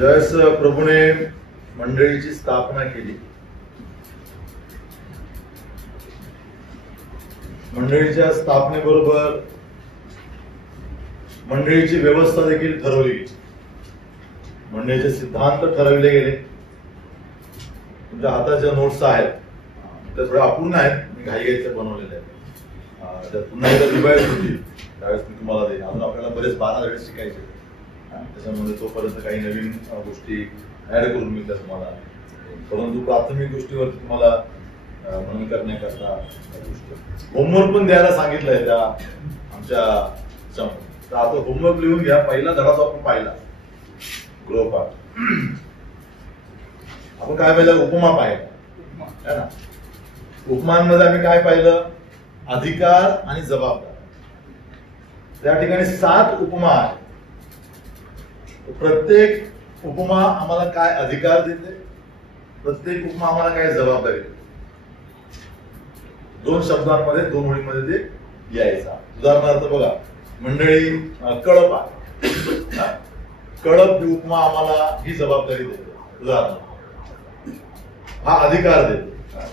ज्यावेळेस प्रभूने मंडळीची स्थापना केली, मंडळीच्या स्थापनेबरोबर मंडळीची व्यवस्था देखील ठरवली गेली, मंडळीचे सिद्धांत ठरवले गेले. तुमच्या हातात ज्या नोट्स आहेत त्या थोड्या अपूर्ण आहेत, मी घाईघाईच्या बनवलेल्या आहेत. त्या पुन्हा एकदा रिवाइज होतील त्यावेळेस मी तुम्हाला देईन. अजून आपल्याला बरेच 12 धडे शिकायचे, त्याच्यामध्ये तोपर्यंत काही नवीन गोष्टी ऍड करून मी त्या तुम्हाला, परंतु प्राथमिक गोष्टीवर तुम्हाला मनन करण्याकरता होमवर्क पण द्यायला सांगितलंय त्या आमच्या. तर आता होमवर्क लिहून घ्या. पहिला धडा जो आपण पाहिला गृहपाठ, आपण काय पाहिलं? उपमा पाहिला ना. उपमांमध्ये आम्ही काय पाहिलं? अधिकार आणि जबाबदार. त्या ठिकाणी 7 उपमा आहेत. प्रत्येक उपमा आम्हाला काय अधिकार देते, प्रत्येक उपमा आम्हाला काय जबाबदारी देते. 2 शब्दांमध्ये 2 ओळीमध्ये ते यायचा. उदाहरणार्थ बघा, मंडळी कळप आहे, कळप ही उपमा आम्हाला ही जबाबदारी देते. उदाहरण हा अधिकार देते.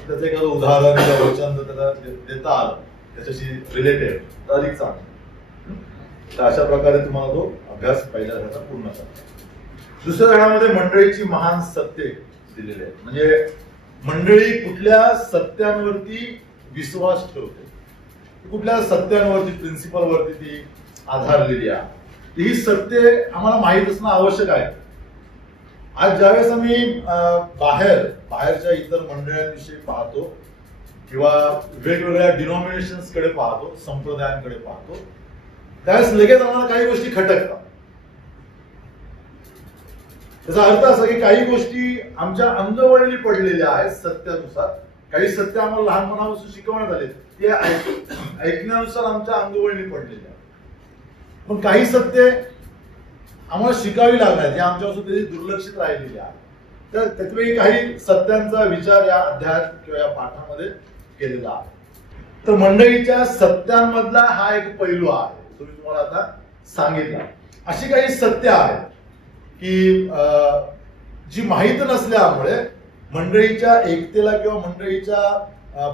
त्याचं एखादं उदाहरण किंवा वचन त्याला देता आलं त्याच्याशी रिलेटेड तर अधिक चांगलं. तर अशा प्रकारे तुम्हाला तो अभ्यास पहिल्या धड्याचा पूर्ण करता. दुसऱ्या धड्यामध्ये मंडळीची महान सत्य दिलेली आहे. म्हणजे मंडळी कुठल्या सत्यांवरती विश्वास ठेवते, कुठल्या सत्यांवरती, प्रिन्सिपलवरती ती आधारलेली आहे. ही सत्य आम्हाला माहीत असणं आवश्यक आहे. आज ज्यावेळेस आम्ही बाहेरच्या इतर मंडळांविषयी पाहतो किंवा वेगवेगळ्या डिनॉमिनेशन्स कडे पाहतो, संप्रदायांकडे पाहतो, त्यावेळेस लगेच आम्हाला काही गोष्टी खटकतात. त्याचा अर्थ असा की काही गोष्टी आमच्या अंगवळणी पडलेल्या आहेत सत्यानुसार. काही सत्य आम्हाला लहानपणापासून शिकवण्यात आले, ते ऐकण्यानुसार आमच्या अंगवळणी पडलेल्या आहेत. पण काही सत्य आम्हाला शिकावी लागणार, जे आमच्यापासून तरी दुर्लक्षित राहिलेले आहे. तर त्यापैकी काही सत्यांचा विचार या अध्यायात किंवा या पाठामध्ये केलेला आहे. तर मंडळीच्या सत्यांमधला हा एक पैलू आहे, तो मी तुम्हाला आता सांगितला. अशी काही सत्य आहेत की जी माहीत नसल्यामुळे मंडळीच्या एकतेला किंवा मंडळीच्या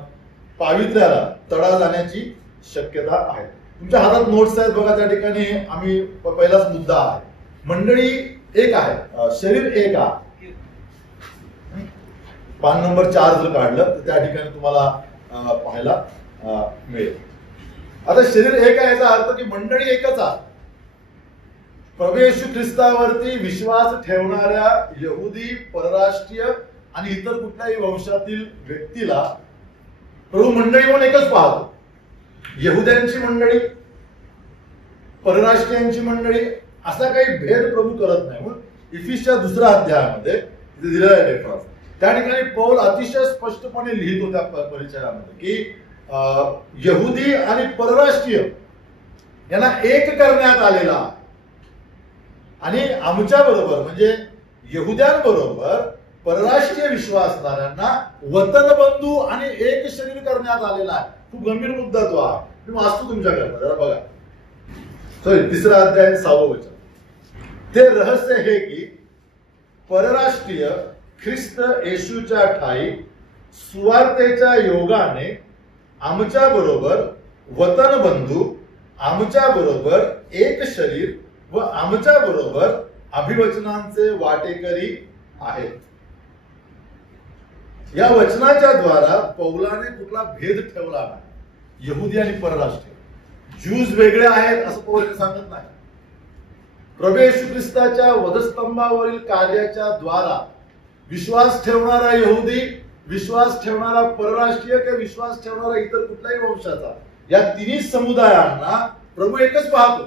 पावित्र्याला तडा जाण्याची शक्यता आहे. तुमच्या हातात नोट्स आहेत बघा, त्या ठिकाणी आम्ही पहिलाच मुद्दा आहे, मंडळी एक आहे, शरीर एक आहे. पान नंबर 4 जर काढलं तर त्या ठिकाणी तुम्हाला पाहायला मिळेल. आता शरीर एक आहे याचा अर्थ की मंडळी एकच आहे. प्रभू येशू ख्रिस्तावरती विश्वास ठेवणाऱ्या यहुदी, परराष्ट्रीय आणि इतर कुठल्याही वंशातील व्यक्तीला प्रभू मंडळी म्हणून एकच पाहतो. यहुद्यांची मंडळी, परराष्ट्रीयांची मंडळी असा काही भेद प्रभू करत नाही. म्हणून इफिसच्या 2ऱ्या अध्यायामध्ये दिलेला आहे रेफरन्स. त्या ठिकाणी पौल अतिशय स्पष्टपणे लिहितो त्या परिचयामध्ये की यहुदी आणि परराष्ट्रीय यांना एक करण्यात आलेला आहे. आणि आमच्या बरोबर म्हणजे यहुद्यांबरोबर परराष्ट्रीय विश्वासणाऱ्यांना वतनबंधू आणि एक शरीर करण्यात आलेला आहे. खूप गंभीर मुद्दा तो आहे. मी वाचतो तुमच्याकडे, जरा बघा. सॉरी, 3रा अध्याय 6वं वचन. ते रहस्य हे की परराष्ट्रीय ख्रिस्त येशूच्या ठाई सुवार्तेच्या योगाने आमच्या बरोबर वतनबंधू, आमच्या बरोबर एक शरीर व आमच्या बरोबर अभिवचनांचे वाटेकरी आहेत. या वचनाच्या द्वारा पौलाने कुठला भेद ठेवला नाही. यहुदी आणि परराष्ट्रीय, ज्यूज वेगळे आहेत असं पौल सांगत नाही. प्रभू येशू ख्रिस्ताच्या वधस्तंभावरील कार्याच्या द्वारा विश्वास ठेवणारा यहुदी, विश्वास ठेवणारा परराष्ट्रीय किंवा विश्वास ठेवणारा इतर कुठल्याही वंशाचा, या तिन्ही समुदायांना प्रभू एकच पाहतो.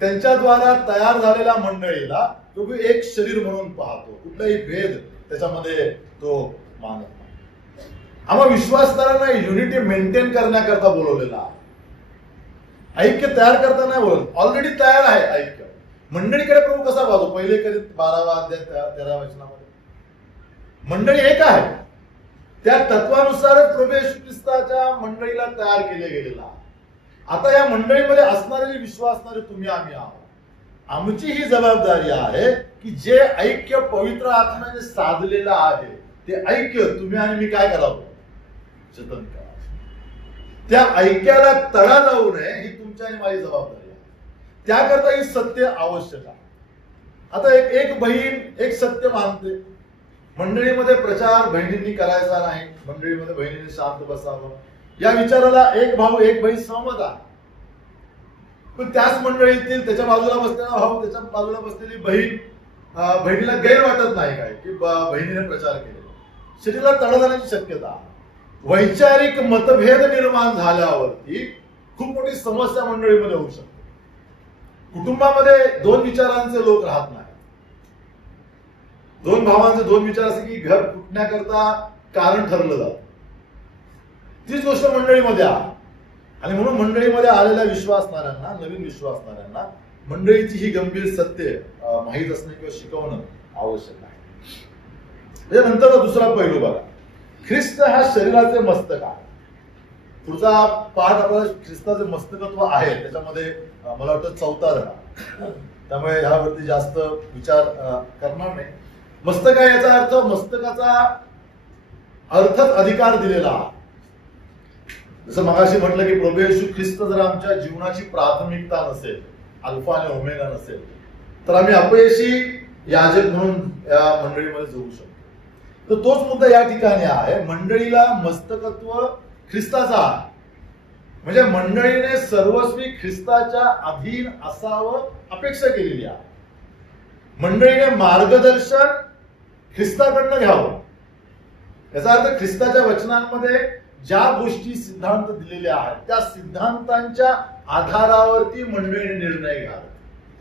त्यांच्याद्वारा तयार झालेल्या मंडळीला प्रभू एक शरीर म्हणून पाहतो. कुठलाही भेद त्याच्यामध्ये तो मानत नाही. आम्हा विश्वासदारांना युनिटी मेंटेन करण्याकरता बोलवलेला आहे. ऐक्य तयार करता नाही बोलत, ऑलरेडी तयार आहे ऐक्य. मंडळीकडे प्रभू कसा पाहतो? 1 कोरिंथ 12वा अध्याय 13व्या वचनामध्ये मंडळी एक आहे. त्या तत्वानुसारच प्रभू येशू ख्रिस्ताच्या मंडळीला तयार केले गेलेला आहे. आता या मंडळीमध्ये असणारे जे विश्वासणारे तुम्ही आम्ही आहोत, आमची ही जबाबदारी आहे की जे ऐक्य पवित्र आत्म्याने साधलेलं आहे ते ऐक्य तुम्ही आणि मी काय करावं, जतन करा. त्या ऐक्याला तडा जाऊ नये ही तुमची आणि माझी जबाबदारी आहे. त्याकरता ही सत्य आवश्यक आहे. आता एक बहीण एक सत्य मानते, मंडळीमध्ये प्रचार बहिणींनी करायचा नाही, मंडळीमध्ये बहिणींनी शांत बसावं, या विचाराला एक भाऊ एक बहीण सहमत आहे. पण त्याच मंडळीतील त्याच्या बाजूला बसलेला भाऊ, त्याच्या बाजूला बसलेली बहीण, बहिणीला गैर वाटत नाही काय की बहिणीने प्रचार केलेला, शरीराला तडा जाण्याची शक्यता. वैचारिक मतभेद निर्माण झाल्यावरती खूप मोठी समस्या मंडळीमध्ये होऊ शकते. कुटुंबामध्ये दोन विचारांचे लोक राहत नाही. दोन भावांचे दोन विचार असे की घर फुटण्याकरता कारण ठरलं जातं. तीच गोष्ट मंडळीमध्ये आहे. आणि म्हणून मंडळीमध्ये आलेल्या विश्वासणाऱ्यांना, नवीन विश्वासणाऱ्यांना मंडळीची ही गंभीर सत्य माहीत असणे किंवा शिकवणं आवश्यक आहे. त्यानंतर दुसरा पैलू बघा, ख्रिस्त हा शरीराचे मस्तक आहे. पुढचा पाठ आपल्याला ख्रिस्ताचे मस्तकत्व आहे त्याच्यामध्ये मला वाटतं 4था धडा, त्यामुळे ह्यावरती जास्त विचार करणार नाही. मस्तक आहे याचा अर्थ मस्तकाचा अर्थच अधिकार दिलेला आहे. जसं मगाशी म्हटलं की प्रभू येशू ख्रिस्त जर आमच्या जीवनाची प्राथमिकता नसेल, अल्फा आणि ओमेगा नसेल, तर आम्ही अपयशी याजक म्हणून या मंडळीमध्ये जाऊ शकतो. तर तोच मुद्दा या ठिकाणी आहे. मंडळीला मस्तकत्व ख्रिस्ताचा आहे, म्हणजे मंडळीने सर्वस्वी ख्रिस्ताच्या अधीन असावं अपेक्षा केलेली आहे. मंडळीने मार्गदर्शन ख्रिस्ताकडनं घ्यावं. याचा अर्थ ख्रिस्ताच्या वचनांमध्ये ज्या गोष्टी सिद्धांत दिलेले आहेत त्या सिद्धांतांच्या आधारावरती मंडळीने निर्णय घ्यावा,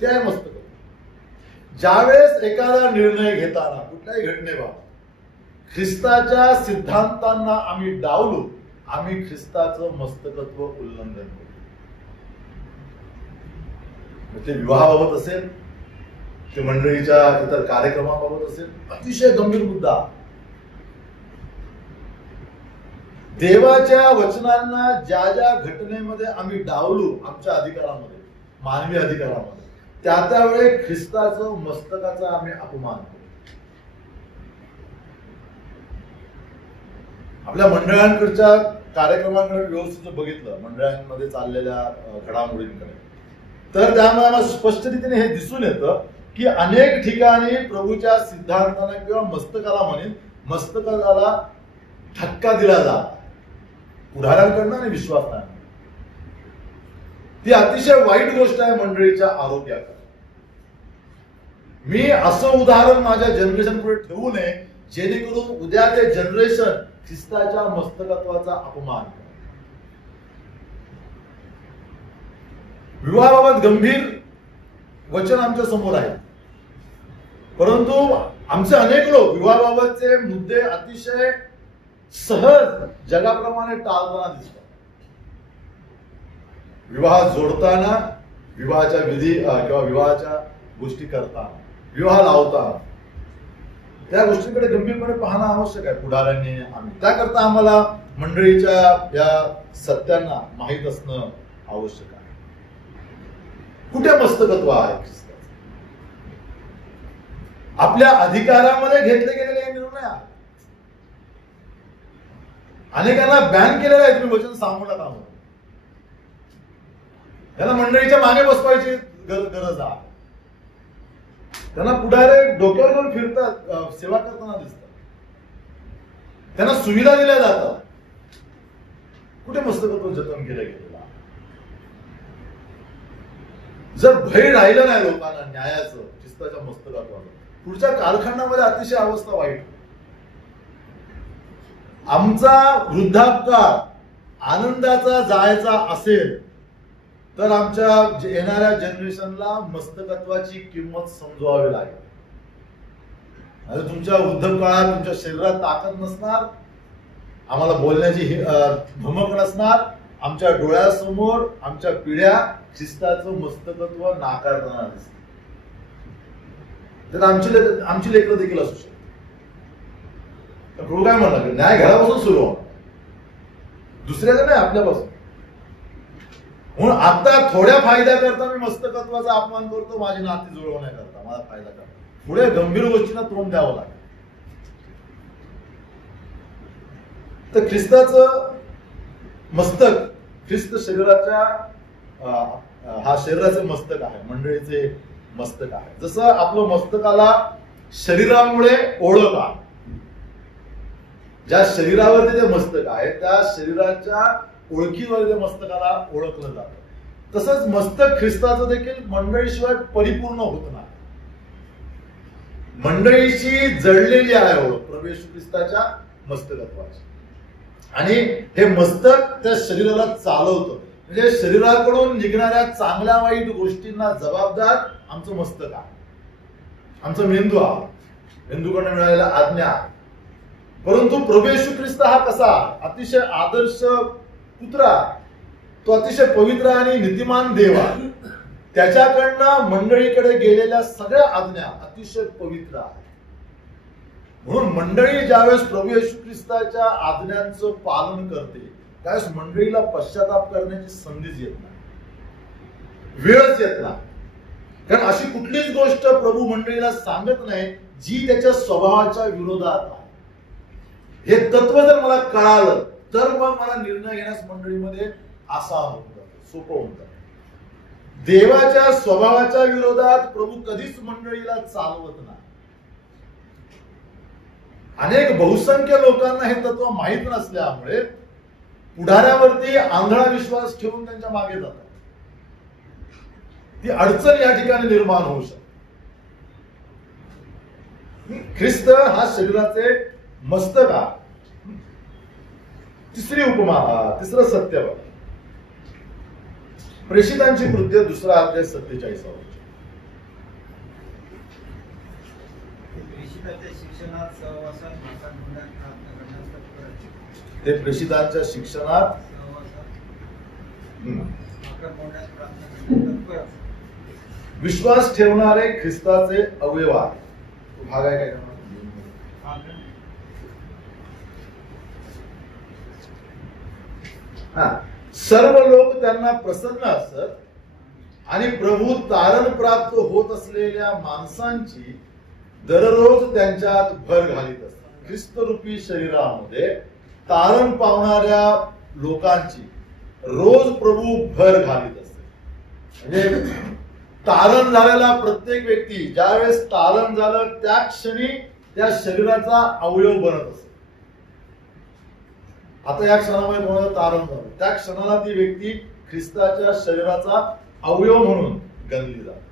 ते आहे मस्तकत्व. ज्यावेळेस एखादा निर्णय घेताना कुठल्याही घटनेबाबत ख्रिस्ताच्या सिद्धांतांना आम्ही डावलू, आम्ही ख्रिस्ताचं मस्तकत्व उल्लंघन करू. ते विवाहाबाबत असेल, ते मंडळीच्या इतर कार्यक्रमाबाबत असेल, अतिशय गंभीर मुद्दा. देवाच्या वचनांना ज्या ज्या घटनेमध्ये आम्ही डावलू, आमच्या अधिकारामध्ये, मानवी अधिकारामध्ये, त्या वेळी ख्रिस्ताचं मस्तकाचा आम्ही अपमान करू. आपल्या मंडळांकडच्या कार्यक्रमांकडे व्यवस्थित बघितलं, मंडळांमध्ये चाललेल्या घडामोडींकडे, तर त्यामुळे आम्हाला स्पष्ट रीतीने हे दिसून येतं की अनेक ठिकाणी प्रभूच्या सिद्धांताला किंवा मस्तकाला म्हणेन मस्तकाला धक्का दिला जात पुढाऱ्यांकडनं आणि विश्वासानं. ती अतिशय वाईट गोष्ट आहे मंडळीच्या आरोग्याकडे. मी असं उदाहरण माझ्या जनरेशन पुढे ठेवू नये जेणेकरून उद्या ते जनरेशन ख्रिस्ताच्या मस्तकत्वाचा अपमान करे. विवाहाबाबत गंभीर वचन आमच्या समोर आहे, परंतु आमचे अनेक लोक विवाहाबाबतचे मुद्दे अतिशय सहज जगाप्रमाणे टाळताना दिसतात. विवाह जोडताना, विवाहाच्या विधी किंवा विवाहाच्या गोष्टी करताना, विवाह लावताना त्या गोष्टींकडे गंभीरपणे पाहणं आवश्यक आहे पुढाऱ्यांनी. आम्ही त्याकरता आम्हाला मंडळीच्या या सत्यांना माहीत असणं आवश्यक आहे. कुठे मस्तकत्व आहे ख्रिस्ताचं? आपल्या अधिकारामध्ये घेतले गेलेले हे निर्णय आहे. अनेकांना बॅन केलेलं आहे, तुम्ही वचन सांगू नका म्हणून. त्यांना मंडळीच्या मागे बसवायची गरज आहे. त्यांना पुढारे डोक्यावर घेऊन फिरतात, सेवा करताना दिसतात, त्यांना सुविधा दिल्या जातात. कुठे मस्तकत्व जतन केलं गेलेलं? जर भय राहिलं नाही लोकांना न्यायाचं, ख्रिस्ताच्या मस्तकाचं, पुढच्या कालखंडामध्ये अतिशय अवस्था वाईट. आमचा वृद्धापकाळ आनंदाचा जायचा असेल तर आमच्या येणाऱ्या जनरेशनला मस्तकत्वाची किंमत समजवावी लागेल. आणि तुमच्या वृद्धकाळात तुमच्या शरीरात ताकद नसणार, आम्हाला बोलण्याची धमक नसणार, आमच्या डोळ्यासमोर आमच्या पिढ्या ख्रिस्ताचं मस्तकत्व नाकारताना दिसतात. तर आमची लेकरं देखील असू शकतात. प्रभू काय म्हणणार? न्याय घरापासून सुरू होणार, दुसऱ्याचं नाही, आपल्यापासून. म्हणून आता थोड्या फायद्या करता मी मस्तकत्वाचा अपमान करतो, माझी नाती जुळवण्याकरता, माझा फायदा करता. पुढे गंभीर गोष्टींना तोंड द्यावं लागेल. तर ख्रिस्ताचं मस्तक, ख्रिस्त शरीराच्या हा शरीराचे मस्तक आहे, मंडळीचे मस्तक आहे. जसं आपलं मस्तकाला शरीरामुळे ओळख आहे, ज्या शरीरावरती ते मस्तक आहे त्या शरीराच्या ओळखीवर ते मस्तकाला ओळखलं जातं, तसंच मस्तक ख्रिस्ताचं देखील मंडळीशिवाय परिपूर्ण होत नाही. मंडळीशी जडलेली आहे ओळख प्रभू येशू ख्रिस्ताच्या मस्तकत्वाची, आणि हे मस्तक त्या शरीराला चालवतं. म्हणजे शरीराकडून निघणाऱ्या चांगल्या वाईट गोष्टींना जबाबदार आमचं मस्तक आहे, आमचा मेंदू आहे, मेंदूकडून मिळालेल्या आज्ञा. परंतु प्रभू येशू ख्रिस्त हा कसा, अतिशय आदर्श पुत्र, तो अतिशय पवित्र आणि नीतिमान देव आहे. त्याच्याकडनं मंडळीकडे गेलेल्या सगळ्या आज्ञा अतिशय पवित्र आहेत. म्हणून मंडळी ज्यावेळेस प्रभू येशू ख्रिस्ताच्या आज्ञांचं पालन करते त्यावेळेस मंडळीला पश्चाताप करण्याची संधीच येत नाही, वेळच येत नाही. कारण अशी कुठलीच गोष्ट प्रभू मंडळीला सांगत नाही जी त्याच्या स्वभावाच्या विरोधात आहे. हे तत्व जर मला कळालं तर मग मला निर्णय घेण्यास मंडळीमध्ये आसान होऊन जातं, सोपं होऊन जातं. देवाच्या स्वभावाच्या विरोधात प्रभू कधीच मंडळीला चालवत नाही. अनेक बहुसंख्य लोकांना हे तत्व माहीत नसल्यामुळे पुढाऱ्यावरती आंधळा विश्वास ठेवून त्यांच्या मागे जातात. ती अडचण या ठिकाणी निर्माण होऊ शकते. ख्रिस्त हा शरीराचे मस्तक आहे. तिसरी उपमा, तिसरं सत्य बघा, प्रेषितांची कृत्य 2 अध्याय 47. ते प्रेषितांच्या शिक्षणात विश्वास ठेवणारे ख्रिस्ताचे अवयव आहेत. भाग आहे काय? सर्व लोक त्यांना प्रसन्न असत आणि प्रभू तारण प्राप्त होत असलेल्या माणसांची दररोज त्यांच्यात भर घालीत असतात. ख्रिस्तरूपी शरीरामध्ये तारण पावणाऱ्या लोकांची रोज प्रभू भर घालीत असते. म्हणजे तारण झालेला प्रत्येक व्यक्ती ज्यावेळेस तारण झालं त्या क्षणी त्या शरीराचा अवयव बनत असतो. आता या क्षणामध्ये कोणाला तारण झालं त्या क्षणाला ती व्यक्ती ख्रिस्ताच्या शरीराचा अवयव म्हणून गणली जाते.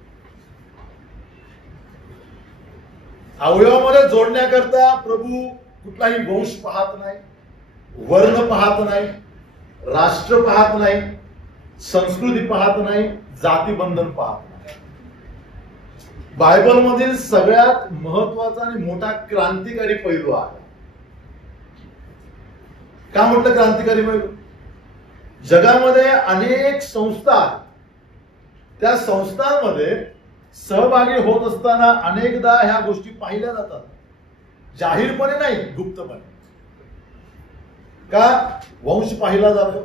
अवयवामध्ये जोडण्याकरता प्रभू कुठलाही वंश पाहत नाही, वर्ण पाहत नाही, राष्ट्र पाहत नाही, संस्कृती पाहत नाही, जातीबंधन पाहत नाही. बायबल मधील सगळ्यात महत्वाचा आणि मोठा क्रांतिकारी पैलू आहे. का म्हटलं क्रांतिकारी पैलू? जगामध्ये अनेक संस्था आहेत, त्या संस्थांमध्ये सहभागी होत असताना अनेकदा ह्या गोष्टी पाहिल्या जातात, जाहीरपणे नाही, गुप्तपणे. का? वंश पाहिला जातो,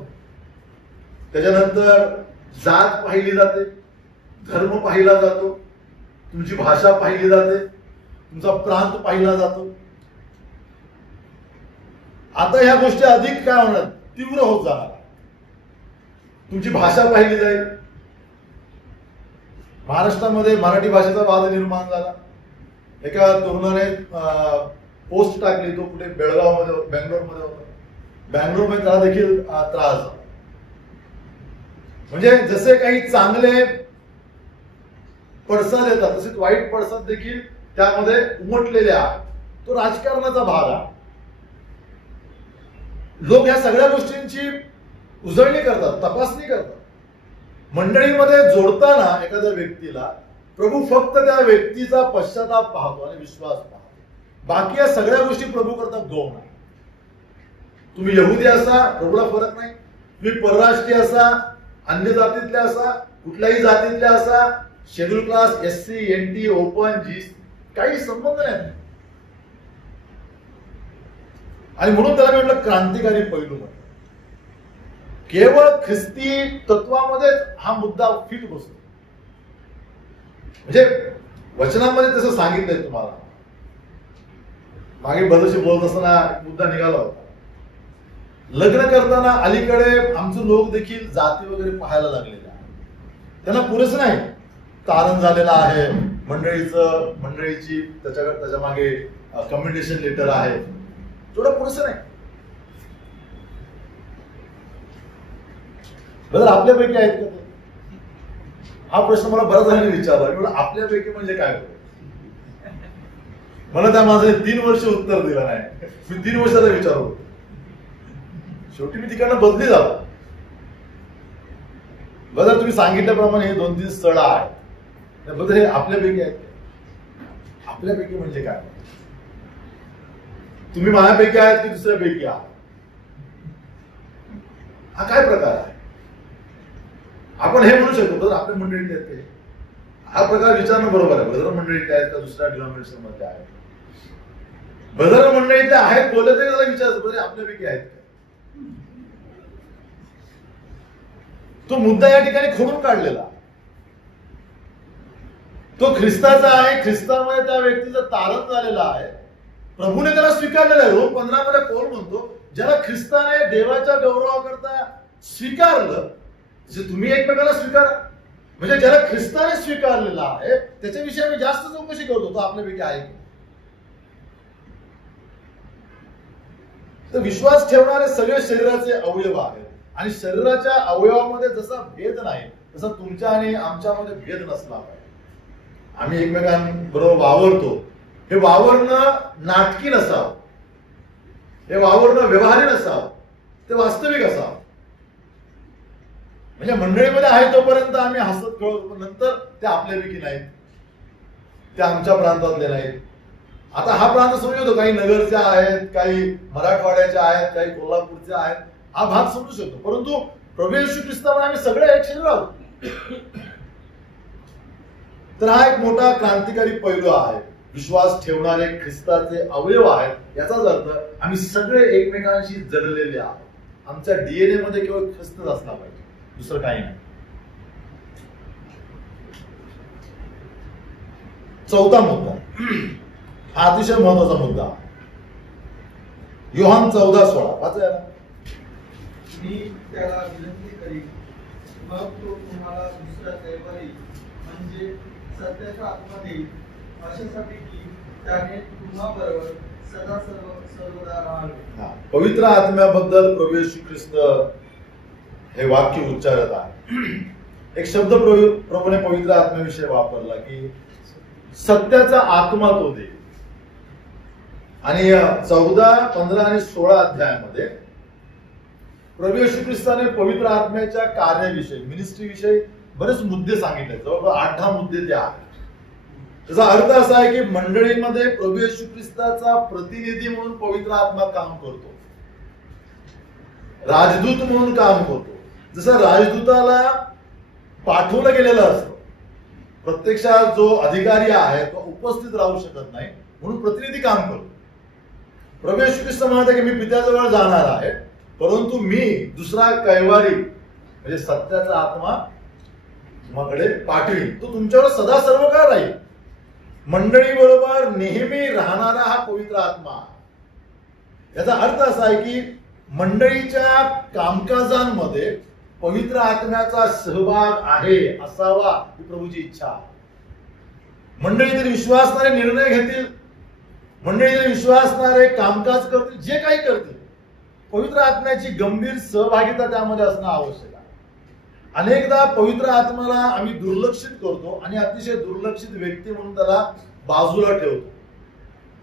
त्याच्यानंतर जात पाहिली जाते, धर्म पाहिला जातो, तुमची भाषा पाहिली जाते, तुमचा प्रांत पाहिला जातो. आता ह्या गोष्टी अधिक काय होणार, तीव्र होत जाणार. तुमची भाषा पाहिली जाईल. महाराष्ट्रामध्ये मराठी भाषेचा वाद निर्माण झाला. एका तरुणाने पोस्ट टाकली, तो कुठे बेळगाव मध्ये, बेंगलोर मध्ये होता. बेंगलोर मध्ये त्याला देखील त्रास झाला. म्हणजे जसे काही चांगले पडसाद येतात तसेच वाईट पडसाद देखील त्यामध्ये उमटलेले आहेत. तो राजकारणाचा भाग आहे. लोक या सगळ्या गोष्टींची उजळणी करतात, तपासणी करतात. मंडळीमध्ये जोडताना एखाद्या व्यक्तीला प्रभू फक्त त्या व्यक्तीचा पश्चाताप पाहतो आणि विश्वास पाहतो. बाकी या सगळ्या गोष्टी प्रभू करता गौण आहे. तुम्ही यहुदी असा, प्रभूला फरक नाही. तुम्ही परराष्ट्रीय असा, अन्य जातीतले असा, कुठल्याही जातीतले असा, schedule class, SC, NT, open, जी, काही संबंध नाही. आणि म्हणून त्याला म्हटलं क्रांतिकारी पैलू. केवळ ख्रिस्ती तत्वामध्ये हा मुद्दा फिट बसतो. म्हणजे वचनामध्ये तसं सांगितलंय तुम्हाला. मागे बरेचसे बोलत असताना मुद्दा निघाला होता. लग्न करताना अलीकडे आमचे लोक देखील जाती वगैरे पाहायला लागलेले आहे. त्यांना पुरेसं नाही, तारण झालेलं आहे, मंडळीची त्याच्या मागे कम्युनिकेशन लेटर आहे, तेवढं पुरेसं नाही. बरं आपल्यापैकी आहेत का ते? हा प्रश्न मला बऱ्याच जणांनी विचारला. आपल्यापैकी म्हणजे काय होतं? मला त्या माझं 3 वर्ष उत्तर दिलं नाही. मी 3 वर्षाचा विचारलो. शेवटी मी तिकडनं बदली झालो. बघा तुम्ही सांगितल्याप्रमाणे हे 2-3 स्थळ आहेत, त्याबद्दल हे आपल्यापैकी आहेत. आपल्यापैकी म्हणजे काय? तुम्ही माझ्यापैकी आहेत की दुसऱ्यापैकी आहात? हा काय प्रकार आहे? आपण हे म्हणू शकतो तर आपल्या मंडळीत आहेत ते. हा प्रकार विचारणं बरोबर आहे. ब्रदर मंडळीत आहेत का दुसऱ्या डिनॉमिनेशन मध्ये आहेत? ब्रदर मंडळीत आहेत बोलले तरी त्याला विचारतो आपल्यापैकी आहेत का? तो मुद्दा या ठिकाणी खोडून काढलेला. तो ख्रिस्ताचा आहे. ख्रिस्तामध्ये त्या व्यक्तीचं तारण झालेलं आहे. प्रभूने त्याला स्वीकारलेलं आहे. रोम 15 मध्ये पौल म्हणतो, ज्याला ख्रिस्ताने देवाच्या गौरवाकरता स्वीकारलं, जे तुम्ही एकमेकाला स्वीकार, म्हणजे ज्याला ख्रिस्ताने स्वीकारलेला आहे त्याच्याविषयी आम्ही जास्त चौकशी करतो. तो आपल्यापैकी आहे. तर विश्वास ठेवणारे सगळे शरीराचे अवयव आहेत आणि शरीराच्या अवयवामध्ये जसा भेद नाही तसा तुमच्या आणि आमच्यामध्ये भेद नसला पाहिजे. आम्ही एकमेकांबरोबर वावरतो, हे वावरणं नाटकी नसावं, हे वावरणं व्यवहारी नसावं, ते वास्तविक असावं. म्हणजे मंडळीमध्ये आहे तोपर्यंत आम्ही हसत खेळतो, पण नंतर ते आपल्यापैकी नाहीत, ते आमच्या प्रांतातले नाहीत. आता हा प्रांत समजतो, काही नगरच्या आहेत, काही मराठवाड्याच्या आहेत, काही कोल्हापूरच्या आहेत, हा भाग समजू शकतो. परंतु प्रभू येशू ख्रिस्तामध्ये आम्ही सगळे एक शरीर आहोत. तर हा एक मोठा क्रांतिकारी पैलू आहे. विश्वास ठेवणारे ख्रिस्ताचे अवयव आहेत, याचाच अर्थ आम्ही सगळे एकमेकांशी जडलेले आहोत. आमच्या डीएनए मध्ये केवळ ख्रिस्तच असला पाहिजे, दुसरं काही नाही. चौथा मुद्दा, हा अतिशय महत्वाचा मुद्दा, योहान 14:16 वाचा. मी त्याला विनंती करीन, मग तो तुम्हाला दुसरा कैवारी म्हणजे सत्याचा आत्मा देईल, अशासाठी की त्याने तुम्हाबरोबर सदा सर्वदा राहावे. पवित्र आत्म्याबद्दल प्रभू येशू ख्रिस्त हे वाक्य उच्चारत आहे. एक शब्द प्रभूने पवित्र आत्म्याविषयी वापरला की सत्याचा आत्मा तो देईल. आणि 14, 15 आणि 16 अध्यायामध्ये प्रभू येशू ख्रिस्ताने पवित्र आत्म्याच्या कार्याविषयी, मिनिस्ट्री विषयी बरेच मुद्दे सांगितले. जवळपास 8-10 मुद्दे ते आहेत. त्याचा अर्थ असा आहे की मंडळीमध्ये प्रभू येशू ख्रिस्ताचा प्रतिनिधी म्हणून पवित्र आत्मा काम करतो, राजदूत म्हणून काम करतो. जसं राजदूताला पाठवलं गेलेलं असतं, प्रत्यक्षात जो अधिकारी आहे तो उपस्थित राहू शकत नाही, म्हणून प्रतिनिधी काम करतो. प्रभू येशू ख्रिस्त म्हणतात की मी पित्याजवळ जाणार आहे, परंतु मी दुसरा कैवारी म्हणजे सत्याचा आत्मा तुम्हाकडे पाठवीन, तो तुमच्यावर सदा सर्व काळ राहील. मंडळी बरोबर नेहमी राहणारा हा पवित्र आत्मा. याचा अर्थ असा आहे की मंडळीच्या कामकाजांमध्ये पवित्र आत्म्याचा सहभाग आहे, असावा ही प्रभूची इच्छा आहे. मंडळीतील विश्वासणारे निर्णय घेतील, मंडळीतील विश्वासणारे कामकाज करतील, जे काही करतील, पवित्र आत्म्याची गंभीर सहभागिता त्यामध्ये असणं आवश्यक आहे. अनेकदा पवित्र आत्म्याला आम्ही दुर्लक्षित करतो आणि अतिशय दुर्लक्षित व्यक्ती म्हणून त्याला बाजूला ठेवतो.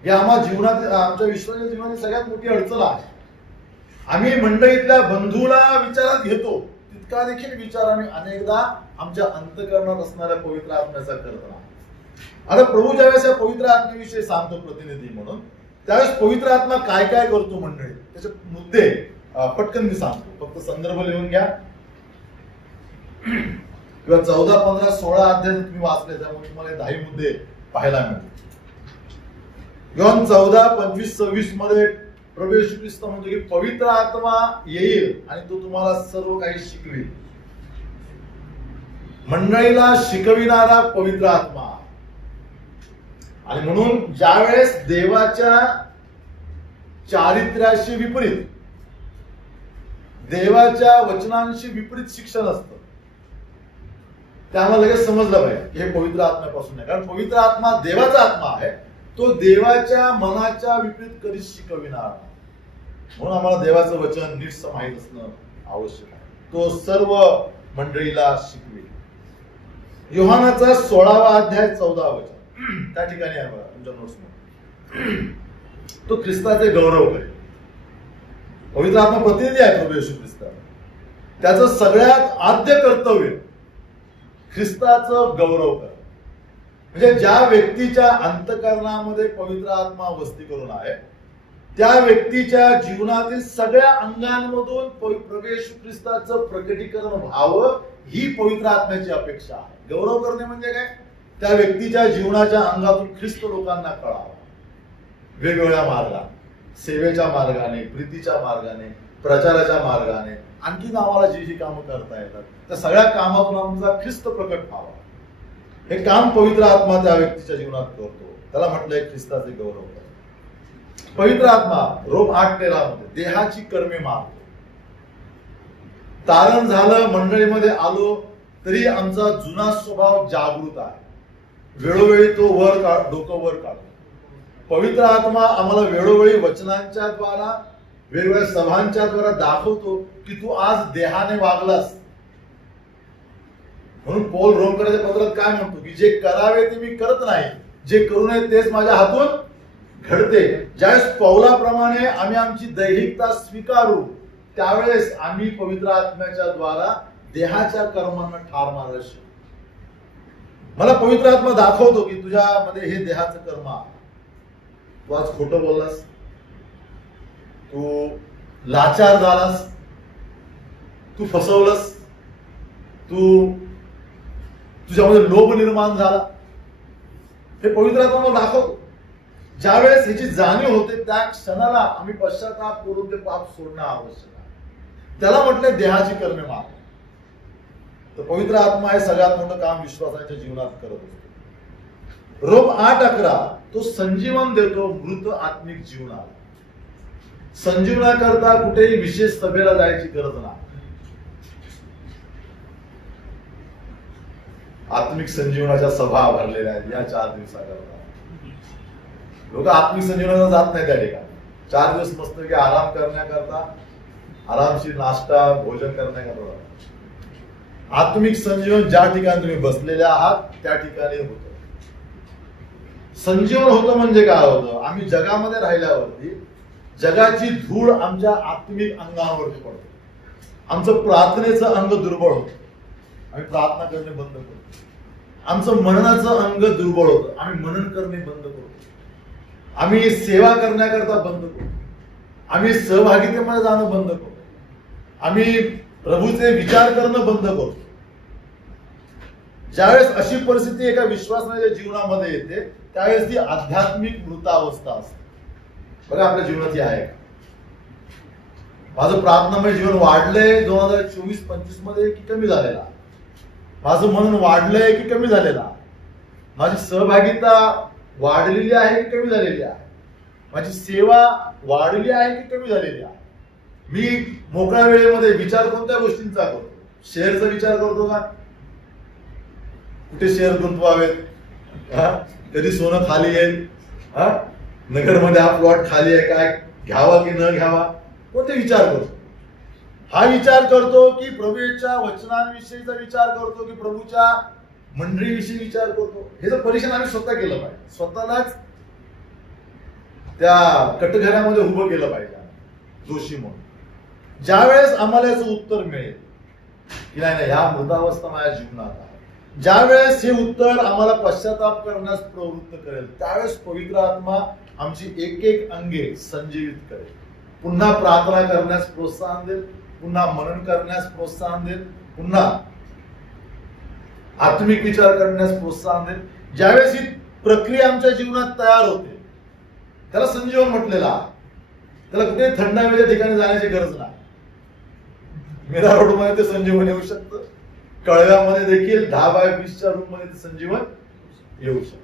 हे आमच्या विश्वासाच्या जीवनाची सगळ्यात मोठी अडचण आहे. आम्ही मंडळीतल्या बंधूला विचारात घेतो, तितका देखील विचार आम्ही अनेकदा आमच्या अंतःकरणात असणाऱ्या पवित्र आत्म्याचा करत नाही. आता प्रभू ज्यावेळेस या पवित्र आत्म्याविषयी सांगतो प्रतिनिधी म्हणून, त्यावेळेस पवित्र आत्मा काय काय करतो मंडळी, त्याचे मुद्दे पटकन मी सांगतो, फक्त संदर्भ लिहून घ्या. किंवा 14, 15, 16 अध्याय तुम्ही वाचले, त्यामुळे तुम्हाला 10 मुद्दे पाहायला मिळतील. योहान 14, 25, 26 मध्ये प्रभू येशू ख्रिस्त म्हणतो की पवित्र आत्मा येईल आणि तो तुम्हाला सर्व काही शिकवेल. मंडळीला शिकविणारा पवित्र आत्मा. आणि म्हणून ज्यावेळेस देवाच्या चारित्र्याशी विपरीत, देवाच्या वचनांशी विपरीत शिक्षण असतं, त्यामुळे लगेच समजलं पाहिजे हे पवित्र आत्म्यापासून आहे. कारण पवित्र आत्मा देवाचा आत्मा आहे, तो देवाच्या मनाच्या विपरीत कधीच शिकविणार. म्हणून आम्हाला देवाचं वचन नीट माहीत असणं आवश्यक आहे. तो सर्व मंडळीला शिकवेल. योहानाचा 16वा अध्याय 14 वचन त्या ठिकाणी आहे बघा तुमच्या नोट्समध्ये. तो ख्रिस्ताचे गौरव करेल. पवित्र आत्मा प्रतिनिधी आहे प्रभू येशू ख्रिस्त. त्याचं सगळ्यात आद्य कर्तव्य ख्रिस्ताचं गौरव कर. म्हणजे ज्या व्यक्तीच्या अंतःकरणामध्ये पवित्र आत्मा वस्ती करून आहे, त्या व्यक्तीच्या जीवनातील सगळ्या अंगांमधून प्रभू येशू ख्रिस्ताचं प्रकटीकरण व्हावं ही पवित्र आत्म्याची अपेक्षा आहे. गौरव करणे म्हणजे काय? त्या व्यक्तीच्या जीवनाच्या अंगातून ख्रिस्त लोकांना कळावं. वेगवेगळ्या मार्गाने, सेवेच्या मार्गाने, प्रीतीच्या मार्गाने, प्रचाराच्या मार्गाने, आणखी आम्हाला जी जी कामं करता येतात त्या सगळ्या कामातून आमचा ख्रिस्त प्रकट व्हावा. हे काम पवित्र आत्मा त्या व्यक्तीच्या जीवनात करतो. त्याला म्हटलंय ख्रिस्ताचे गौरव कर. पवित्र आत्मा रोम 8:13 मध्ये देहाची कर्मे मारतो. तारण झालं, मंडळीमध्ये आलो तरी आमचा जुना स्वभाव जागृत आहे. वेळोवेळी तो डोकं वर काढतो. पवित्र आत्मा आम्हाला वेळोवेळी वचनांच्या द्वारा, वेगवेगळ्या सभांच्या द्वारा दाखवतो की तू आज देहाने वागलास. म्हणून पौल रोमकरांच्या पत्रात काय म्हणतो की जे करावे ते मी करत नाही, जे करू नये तेच माझ्या हातून घडते. ज्यावेळेस पौलाप्रमाणे आम्ही आमची दैहिकता स्वीकारू त्यावेळेस आम्ही पवित्र आत्म्याच्या द्वारा देहाच्या कर्मांना ठार मारायला शिकू. मला पवित्र आत्मा दाखवतो की तुझ्यामध्ये हे देहाचं कर्म आहे. तू आज खोटं बोललास, तू लाचार झालास, तू फसवलंस, तुझ्यामध्ये लोभ निर्माण झाला. हे पवित्र आत्मा दाखवतो. ज्यावेळेस ह्याची जाणीव होते त्या क्षणाला आम्ही पश्चाताप करून ते पाप सोडणं आवश्यक आहे. त्याला म्हटले देहाची कर्मे मार. तर पवित्र आत्मा हे सगळ्यात मोठं काम विश्वासाच्या जीवनात करत असतो. रोम 8:11 तो संजीवन देतो मृत आत्मिक जीवनाला. संजीवनाकरता कुठेही विशेष सभेला जायची गरज नाही. आत्मिक संजीवनाच्या सभा भरलेल्या आहेत या 4 दिवसाकरता. लोक आत्मिक संजीवनाला जात नाही त्या ठिकाणी. 4 दिवस मस्त की आराम करण्याकरता, आरामशीर नाश्ता भोजन करण्याकरता. आत्मिक संजीवन ज्या ठिकाणी तुम्ही बसलेले आहात त्या ठिकाणी होतं. संजीवन होतं म्हणजे काय होतं? आम्ही जगामध्ये राहिल्यावरती जगाची धूळ आमच्या आत्मिक अंगावरती पडते. आमचं प्रार्थनेचं अंग दुर्बळ होतं, आम्ही प्रार्थना करणे बंद करतो. आमचं मननाचं अंग दुर्बळ होतं, आम्ही मनन करणे बंद करतो. आम्ही सेवा करण्याकरता बंद करतो. आम्ही सहभागितेमध्ये जाणं बंद करतो. आम्ही प्रभूचे विचार करणं बंद करतो. ज्यावेळेस अशी परिस्थिती एका विश्वासाच्या जीवनामध्ये येते त्यावेळेस ती आध्यात्मिक मृतावस्था असते. बघा आपल्या जीवनात आहे का? माझं प्रार्थनामय जीवन वाढलंय 2024-25 मध्ये की कमी झालेला? माझं मनन वाढलंय की कमी झालेला? माझी सहभागिता वाढलेली आहे की कमी झालेली आहे? माझी सेवा वाढली आहे की कमी झालेली आहे? मी मोकळ्या वेळेमध्ये विचार कोणत्या गोष्टींचा करतो? शेअरचा विचार करतो का? कुठे शेअर गुंतवावेत? कधी सोनं खाली येईल? नगरमध्ये हा प्लॉट खाली आहे काय, घ्यावा की न घ्यावा? कोणते विचार करतो? हा विचार करतो की प्रभूच्या वचनांविषयीचा विचार करतो की प्रभूच्या मंडळीविषयी विचार करतो? हे जर परीक्षण आम्ही स्वतः केलं पाहिजे. स्वतःलाच त्या कटघऱ्यामध्ये उभं केलं पाहिजे दोषी म्हणून. ज्यावेळेस आम्हाला याचं उत्तर मिळेल की नाही ह्या मृतावस्था माझ्या जीवनात आहे, ज्यावेळेस हे उत्तर आम्हाला पश्चाताप करण्यास प्रवृत्त करेल त्यावेळेस पवित्र आत्मा आमची एक एक अंगे संजीवित करेल. पुन्हा प्रार्थना करण्यास प्रोत्साहन देईल, पुन्हा मनन करण्यास प्रोत्साहन देईल, पुन्हा आत्मिक विचार करण्यास प्रोत्साहन देईल. ज्यावेळेस ही प्रक्रिया आमच्या जीवनात तयार होते त्याला संजीवन म्हटलेला. त्याला कुठे थंड हवेच्या ठिकाणी जाण्याची गरज नाही. मीरा रोड मध्ये ते संजीवन येऊ शकतं, कळव्यामध्ये देखील 10x20च्या रूम मध्ये ते संजीवन येऊ शकतं.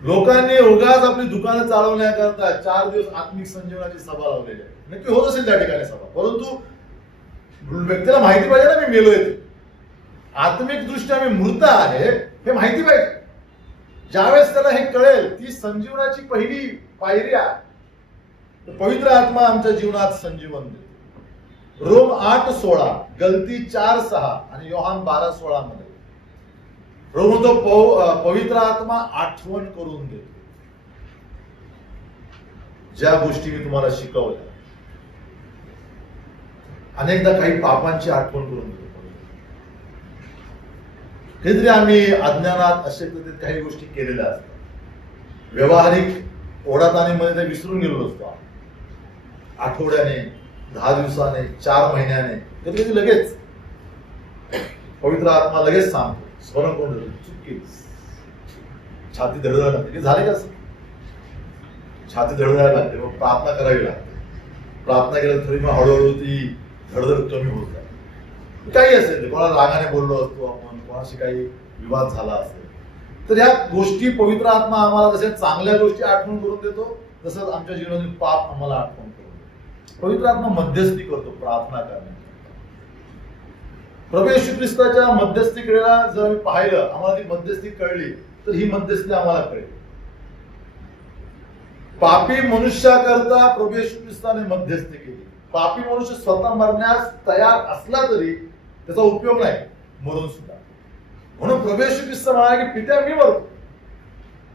लोकांनी उगाच आपली दुकानं चालवण्याकरता 4 दिवस आत्मिक संजीवनाची सभा लावलेली आहे. नक्की होत असेल त्या ठिकाणी सभा, परंतु व्यक्तीला माहिती पाहिजे ना मी मेलोय ते. आत्मिक दृष्ट्या मी मृत आहे हे माहिती पाहिजे. ज्यावेळेस त्याला हे कळेल, ती संजीवनाची पहिली पायरी आहे. पवित्र आत्मा आमच्या जीवनात संजीवन देतो. रोम 8:16, गलती 4:6 आणि योहान 12:16 मध्ये रोम तो पवित्र आत्मा आठवण करून देतो. ज्या गोष्टी मी तुम्हाला शिकवल्या, अनेकदा काही पापांची आठवण करून देतो. कधीतरी आम्ही अज्ञानात अशक्ततेत काही गोष्टी केलेल्या असतात. व्यवहारिक ओढाताणीमध्ये ते विसरून गेलो असतो. आठवड्याने, 10 दिवसाने, 4 महिन्याने, कधी कधी लगेच पवित्र आत्मा लगेच सांगतो, स्मरण करून देतो, चूक केलीस. छाती धडधायला लागते की झाले कसं, छाती धडधायला लागते, मग प्रार्थना करावी लागते. प्रार्थना केल्यावर थोडी मग हळूहळू ती धडधड कमी होत जाते. काही असेल, कोणाला रागाने बोललो असतो आपण, कोणाशी काही विवाद झाला असेल, तर या गोष्टी पवित्र आत्मा आम्हाला जशा चांगल्या गोष्टी आठवण करून देतो, तसंच आमच्या जीवनातील पाप आम्हाला आठवण करून देतो. पवित्र आत्मा मध्यस्थी करतो प्रार्थना करण्यात. प्रभू येशू ख्रिस्ताच्या मध्यस्थीकडेला जर आम्ही पाहिलं, आम्हाला ती मध्यस्थी कळली, तर ही मध्यस्थी आम्हाला कळेल. पापी मनुष्याकरता प्रभू येशू ख्रिस्ताने मध्यस्थी केली. पापी मनुष्य स्वतः मरण्यास तयार असला तरी त्याचा उपयोग नाही, मरून सुद्धा. म्हणून प्रभू येशू ख्रिस्त म्हणाला की पित्या मी मरतो,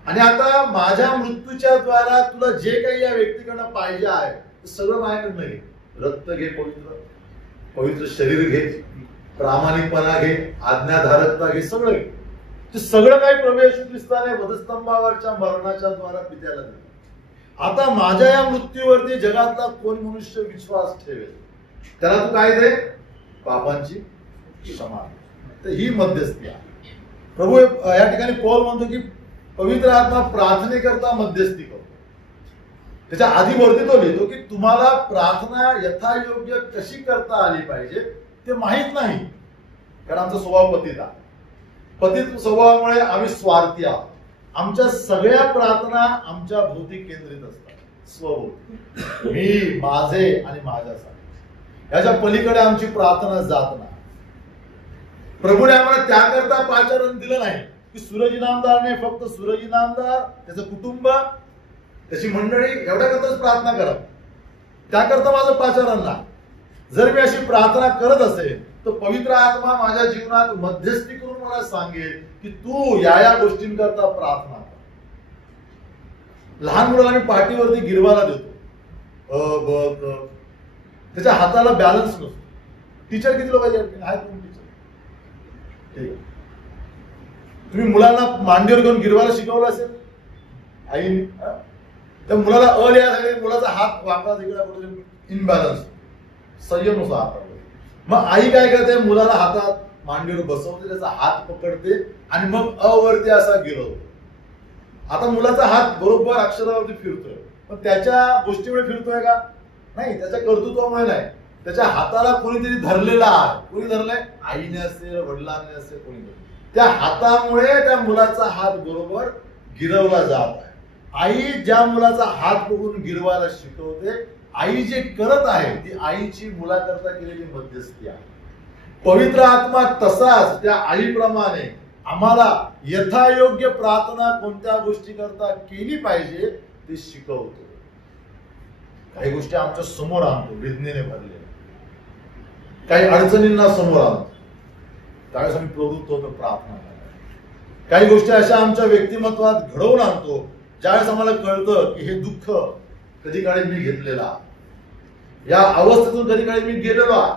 आणि आता माझ्या मृत्यूच्या द्वारा तुला जे काही या व्यक्तीकडनं पाहिजे आहे ते सगळं माझ्याकडनं घे. रक्त घे, पवित्र शरीर घे, प्रामाणिकपणा घे, आज्ञाधारकता घे, सगळं घे. ते सगळं काही प्रभू येशू ख्रिस्ताने वधस्तंभावरच्या मरणाच्या द्वारा पित्याला दिलं. आता माझ्या या मृत्यूवरती जगातला कोण मनुष्य विश्वास ठेवेल, त्याला तू काय दे? पापांची क्षमा. तर ही मध्यस्थी आहे. प्रभू या ठिकाणी पौल म्हणतो की पवित्र आत्मा प्रार्थनेकरता मध्यस्थी करतो. त्याच्या आधी वरती तो लिहितो की तुम्हाला प्रार्थना यथायोग्य कशी करता आली पाहिजे ते माहित नाही, कारण आमचा स्वभाव पतित आहे. पतित स्वभावामुळे आम्ही स्वार्थी आहोत. आमच्या सगळ्या प्रार्थना आमच्या भोवती केंद्रित असतात, स्वभोवती. मी, माझे आणि माझ्यासाठी. याच्या पलीकडे आमची प्रार्थना जात नाही. प्रभूने आम्हाला त्याकरता पाचारण दिलं नाही की सूरज इनामदारने फक्त सूरज इनामदार, त्याचं कुटुंब, त्याची मंडळी एवढ्याकरताच प्रार्थना करा, त्याकरता माझं पाचारण नाही. जर मी अशी प्रार्थना करत असेल तर पवित्र आत्मा माझ्या जीवनात मध्यस्थी करून मला सांगेल की तू या गोष्टींकरता प्रार्थना कर. लहान मुलाला मी पाठीवरती गिरवाला देतो, त्याच्या हाताला बॅलन्स नसतो. टीचर किती लोकांचे आहेत? टीचर ठीक आहे. तुम्ही मुलांना मांडीवर घेऊन गिरवायला शिकवलं असेल आईने, त्या मुलाला लिहायसाठी मुलाचा हात वाकडा तिकडा कुठे इनबॅलन्स, संयम नसतो हातावर. मग आई काय करते? मुलाला हातात मांडीवर बसवते, त्याचा हात पकडते आणि मग वरती असा गिरवतो. आता मुलाचा हात बरोबर अक्षरावरती फिरतोय, पण त्याच्या गोष्टीमुळे फिरतोय का? नाही, त्याच्या कर्तृत्वामुळे नाही. त्याच्या हाताला कोणीतरी धरलेला आहे. कोणी धरलंय? आईने असेल, वडिलांनी असेल, कोणी. त्या हातामुळे त्या मुलाचा हात बरोबर गिरवला जात आहे. आई ज्या मुलाचा हात बघून गिरवायला शिकवते, आई जे करत आहे ती आईची मुलाकरता केलेली मध्यस्थी आहे. पवित्र आत्मा तसाच त्या आईप्रमाणे आम्हाला यथायोग्य प्रार्थना कोणत्या गोष्टी करता केली पाहिजे ते शिकवतो. काही गोष्टी आमच्या समोर आणतो, वेदनेने भरलेल्या, काही अडचणींना समोर आणतो, त्यावेळेस आम्ही प्रवृत्त होतो प्रार्थना करायला. काही गोष्टी अशा आमच्या व्यक्तिमत्वात घडवून आणतो, ज्यावेळेस आम्हाला कळतं की हे दुःख कधी काळी मी घेतलेला आहे, या अवस्थेतून कधी काळी मी गेलेलो आहे,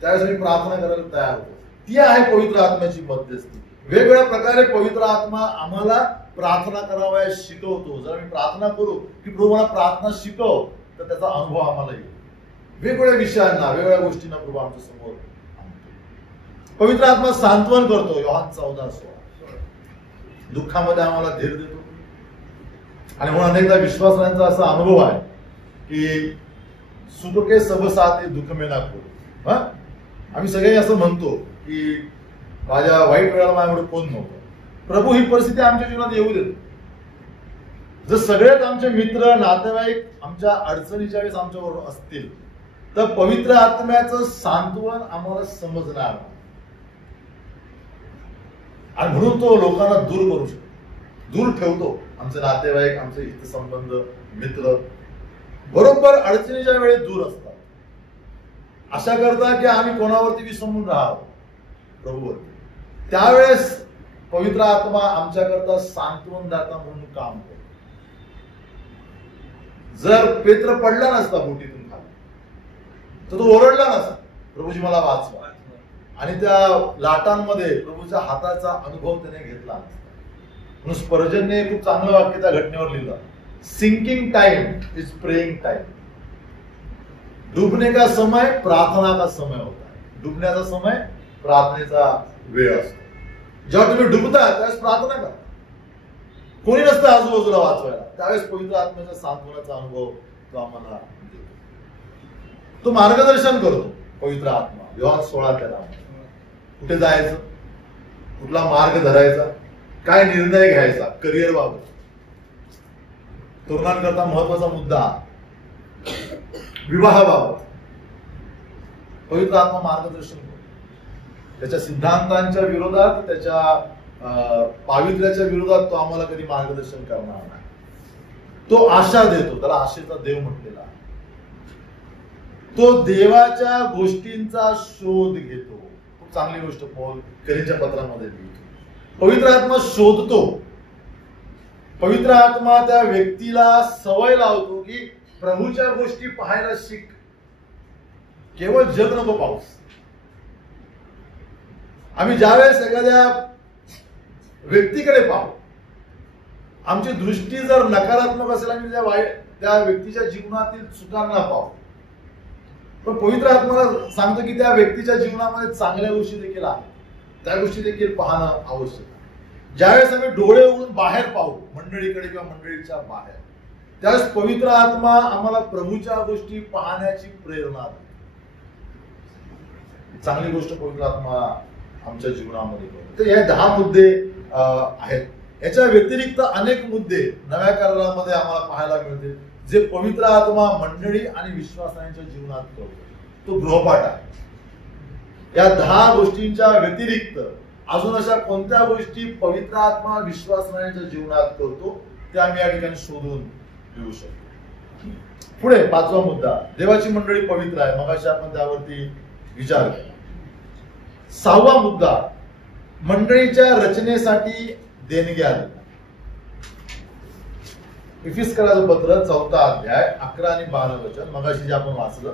त्यावेळेस आम्ही प्रार्थना करायला तयार होतो. ती आहे पवित्र आत्म्याची मध्यस्थी. वेगवेगळ्या प्रकारे पवित्र आत्मा आम्हाला प्रार्थना करावयास शिकवतो. जर आम्ही प्रार्थना करू की प्रभू मला प्रार्थना शिकव, तर त्याचा अनुभव आम्हाला येईल. वेगवेगळ्या विषयांना, वेगवेगळ्या गोष्टींना प्रभू आमच्या समोर आणतो. पवित्र आत्मा सांत्वन करतो. योहान 14:16. दुःखामध्ये आम्हाला धीर देतो. आणि म्हणून अनेकदा विश्वासांचा असा अनुभव आहे की सुख के सब साथ दुःख में ना कोण. आम्ही सगळे असं म्हणतो की माझ्या वाईट वेळेला माझ्याकडे कोण नव्हतं. प्रभू ही परिस्थिती आमच्या जीवनात येऊ देतो. जर सगळेच आमचे मित्र नातेवाईक आमच्या अडचणीच्या वेळेस आमच्याबरोबर असतील तर पवित्र आत्म्याचं सांत्वन आम्हाला समजणार नाही. आणि म्हणून तो लोकांना दूर करू शकतो, दूर ठेवतो. आमचे नातेवाईक, आमचे हितसंबंध, मित्र बरोबर अडचणीच्या वेळेत दूर असतात. अशा करता की आम्ही कोणावरती विसंबून राहावं, प्रभूवरती. त्यावेळेस पवित्र आत्मा आमच्याकरता सांत्वनदाता म्हणून काम करतो. जर पेत्र पडला नसता बोटीतून खाली तर तो ओरडला नसता, प्रभूजी मला वाचवा. आणि त्या लाटांमध्ये प्रभूच्या हाताचा अनुभव त्याने घेतला नसता. म्हणून स्पर्जनने खूप चांगलं वाक्य त्या घटनेवर लिहिलं, sinking time is praying time. डूबने का समय प्रार्थना का समय होता है. डुबण्याचा समय प्रार्थनेचा वेळ असतो. जेव्हा तुम्ही डुबता त्यावेळेस प्रार्थना करा. कोणी नसतं आजूबाजूला वाचवायला, त्यावेळेस पवित्र आत्म्याच्या सांत्वनाचा अनुभव तो आम्हाला देतो. तो मार्गदर्शन करतो पवित्र आत्मा. योहान 16:13 कुठे जायचं, कुठला मार्ग धरायचा, काय निर्णय घ्यायचा करिअर बाबत. तरुणांकरता महत्वाचा मुद्दा विवाहाबाबत पवित्र आत्मा मार्गदर्शन करतो. त्याच्या सिद्धांतांच्या विरोधात, त्याच्या पावित्र्याच्या विरोधात तो आम्हाला कधी मार्गदर्शन करणार नाही. तो आशा देतो, त्याला आशेचा देव म्हटलेला आहे. तो देवाच्या गोष्टींचा शोध घेतो. खूप चांगली गोष्ट पौल कलीच्या पत्रामध्ये लिहितो. पवित्र आत्मा शोधतो. पवित्र आत्मा त्या व्यक्तीला सवय लावतो की प्रभूच्या गोष्टी पाहायला शिक. केवळ जग नको पाऊस. आम्ही ज्यावेळेस एखाद्या व्यक्तीकडे पाहू, आमची दृष्टी जर नकारात्मक असेल, आम्ही त्या व्यक्तीच्या जीवनातील चुकांना पाहू. पण पवित्र आत्मा सांगतो की त्या व्यक्तीच्या जीवनामध्ये चांगल्या गोष्टी देखील आहेत, त्या गोष्टी देखील पाहणं आवश्यक आहे. ज्यावेळेस आम्ही डोळे उघडून बाहेर पाहू, मंडळीकडे किंवा मंडळीच्या बाहेर, त्यावेळेस पवित्र आत्मा आम्हाला प्रभूच्या गोष्टी पाहण्याची प्रेरणा देतो. चांगली गोष्ट पवित्र आत्मा आमच्या जीवनामध्ये करतो. तर हे 10 मुद्दे आहेत. याच्या व्यतिरिक्त अनेक मुद्दे नव्या करारामध्ये आम्हाला पाहायला मिळतील जे पवित्र आत्मा मंडळी आणि विश्वासांच्या जीवनात करतो. तो गृहपाठ आहे. या 10 गोष्टींच्या व्यतिरिक्त अजून अशा कोणत्या गोष्टी पवित्र आत्मा विश्वासांच्या जीवनात करतो ते आम्ही या ठिकाणी शोधून घेऊ शकतो. पुढे 5वा मुद्दा, देवाची मंडळी पवित्र आहे. मगाशी आपण त्यावरती विचार केला. 6वा मुद्दा, मंडळीच्या रचनेसाठी देणग्या. इफिस्कराचं पत्र 4था अध्याय 11 आणि 12 वचन मगाशी जे आपण वाचलं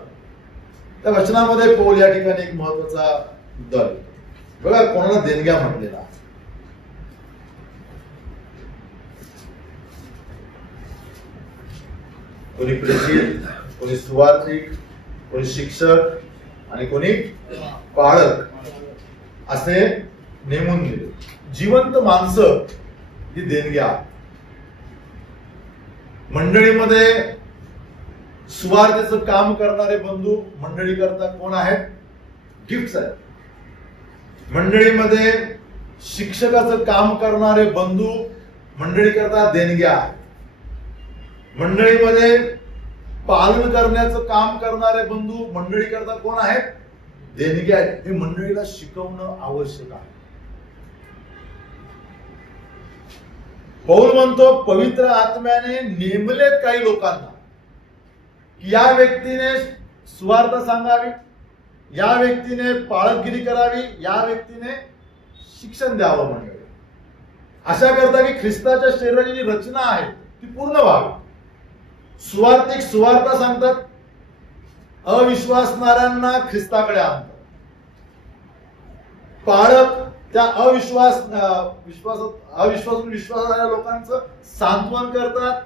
त्या वचनामध्ये पौल या ठिकाणी एक महत्वाचा मुद्दा आहे. बघा कोणाला देणग्या म्हटलेला. कोणी प्रेषित, कोणी सुवार्थिक, कोणी शिक्षक आणि कोणी पाळक असे नेमून दिले. जिवंत माणसं ही देणग्या. मंडळीमध्ये सुवार्तेचं काम करणारे बंधू मंडळी करता कोण आहेत? गिफ्ट्स आहेत. मंडळीमध्ये शिक्षकाचं काम करणारे बंधू मंडळी करता देणग्या आहेत. मंडळीमध्ये पालन करण्याचं काम करणारे बंधू मंडळी करता कोण आहेत? देणग्या आहेत. हे मंडळीला शिकवणं आवश्यक आहे. पौल म्हणतो पवित्र आत्म्याने नेमलेत काही लोकांना की या व्यक्तीने सुवार्थ सांगावी, या व्यक्तीने पाळकगिरी करावी, या व्यक्तीने शिक्षण द्यावं मंडळी. अशा करता की ख्रिस्ताच्या शरीराची जी रचना आहे ती पूर्ण व्हावी. सुवार्थिक सुवार्थ सांगतात, अविश्वासणाऱ्यांना ख्रिस्ताकडे आणतात. पाळक त्या अविश्वासून विश्वासणाऱ्या लोकांचं सांत्वन करतात,